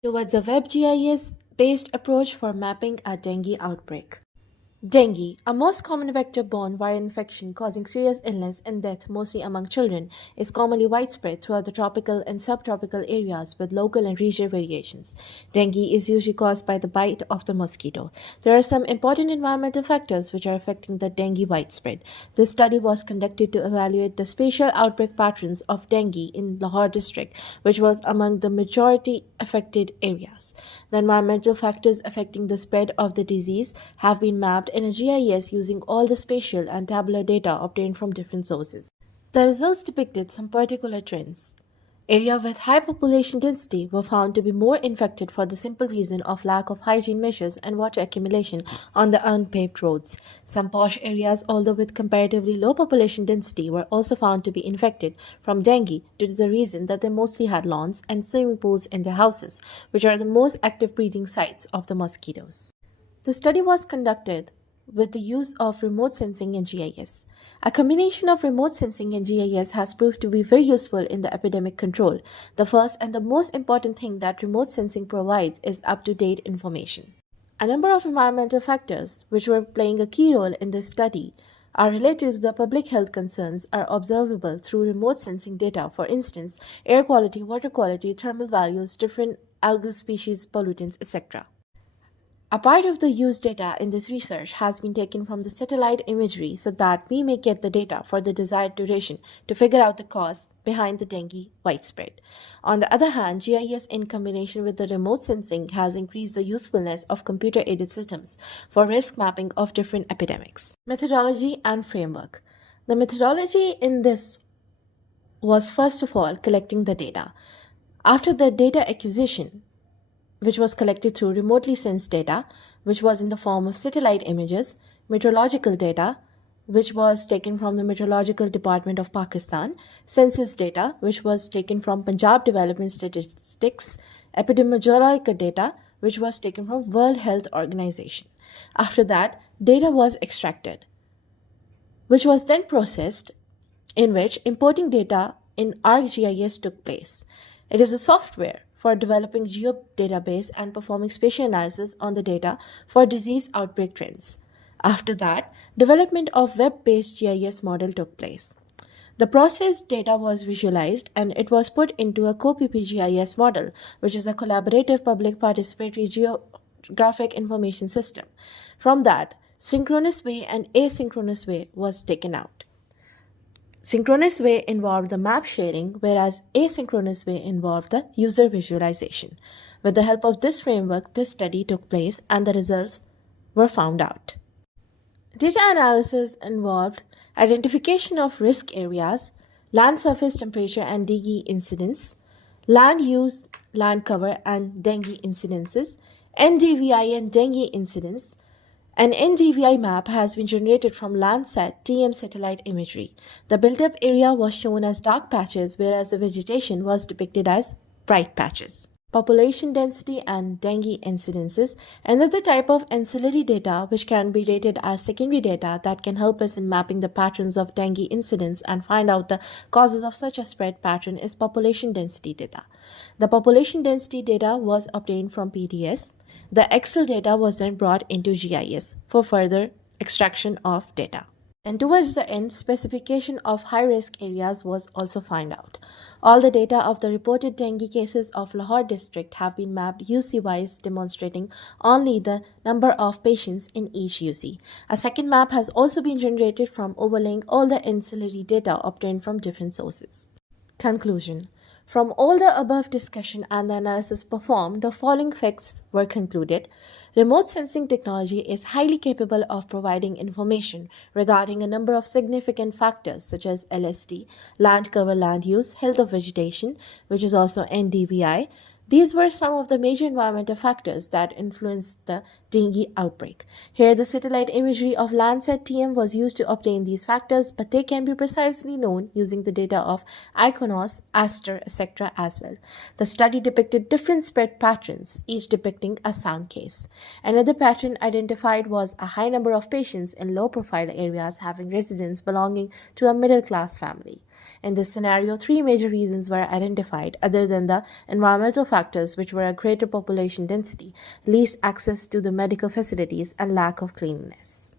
towards a web GIS-based approach for mapping a dengue outbreak. Dengue, a most common vector-borne viral infection causing serious illness and death mostly among children, is commonly widespread throughout the tropical and subtropical areas with local and regional variations. Dengue is usually caused by the bite of the mosquito. There are some important environmental factors which are affecting the dengue widespread. This study was conducted to evaluate the spatial outbreak patterns of dengue in Lahore district, which was among the majority affected areas. The environmental factors affecting the spread of the disease have been mapped in a GIS using all the spatial and tabular data obtained from different sources. The results depicted some particular trends. Areas with high population density were found to be more infected for the simple reason of lack of hygiene measures and water accumulation on the unpaved roads. Some posh areas, although with comparatively low population density, were also found to be infected from dengue due to the reason that they mostly had lawns and swimming pools in their houses, which are the most active breeding sites of the mosquitoes. The study was conducted with the use of remote sensing and GIS. A combination of remote sensing and GIS has proved to be very useful in the epidemic control. The first and the most important thing that remote sensing provides is up-to-date information. A number of environmental factors, which were playing a key role in this study, are related to the public health concerns are observable through remote sensing data. For instance, air quality, water quality, thermal values, different algal species, pollutants, etc. A part of the used data in this research has been taken from the satellite imagery so that we may get the data for the desired duration to figure out the cause behind the dengue widespread. On the other hand, GIS in combination with the remote sensing has increased the usefulness of computer-aided systems for risk mapping of different epidemics. Methodology and framework. The methodology in this was first of all collecting the data. After the data acquisition, which was collected through remotely sensed data, which was in the form of satellite images, meteorological data, which was taken from the Meteorological Department of Pakistan, census data, which was taken from Punjab Development Statistics, epidemiological data, which was taken from World Health Organization. After that, data was extracted, which was then processed, in which importing data in ArcGIS took place. It is a software for developing geodatabase and performing spatial analysis on the data for disease outbreak trends. After that, development of web-based GIS model took place. The processed data was visualized and it was put into a COPP-GIS model, which is a collaborative public participatory geographic information system. From that, synchronous way and asynchronous way was taken out. Synchronous way involved the map sharing, whereas asynchronous way involved the user visualization. With the help of this framework, this study took place and the results were found out. Data analysis involved identification of risk areas, land surface temperature and dengue incidence, land use, land cover and dengue incidences, NDVI and dengue incidence. An NDVI map has been generated from Landsat TM satellite imagery. The built-up area was shown as dark patches, whereas the vegetation was depicted as bright patches. Population density and dengue incidences, another type of ancillary data which can be rated as secondary data that can help us in mapping the patterns of dengue incidence and find out the causes of such a spread pattern is population density data. The population density data was obtained from PDS. The Excel data was then brought into GIS for further extraction of data. And towards the end, specification of high-risk areas was also found out. All the data of the reported dengue cases of Lahore district have been mapped UC-wise, demonstrating only the number of patients in each UC. A second map has also been generated from overlaying all the ancillary data obtained from different sources. Conclusion. From all the above discussion and the analysis performed, the following facts were concluded. Remote sensing technology is highly capable of providing information regarding a number of significant factors such as LST, land cover, land use, health of vegetation, which is also NDVI. These were some of the major environmental factors that influenced the dengue outbreak. Here, the satellite imagery of Landsat TM was used to obtain these factors, but they can be precisely known using the data of Iconos, Aster, etc. as well. The study depicted different spread patterns, each depicting a sound case. Another pattern identified was a high number of patients in low-profile areas having residents belonging to a middle-class family. In this scenario, three major reasons were identified, other than the environmental factors, which were a greater population density, least access to the medical facilities, and lack of cleanliness.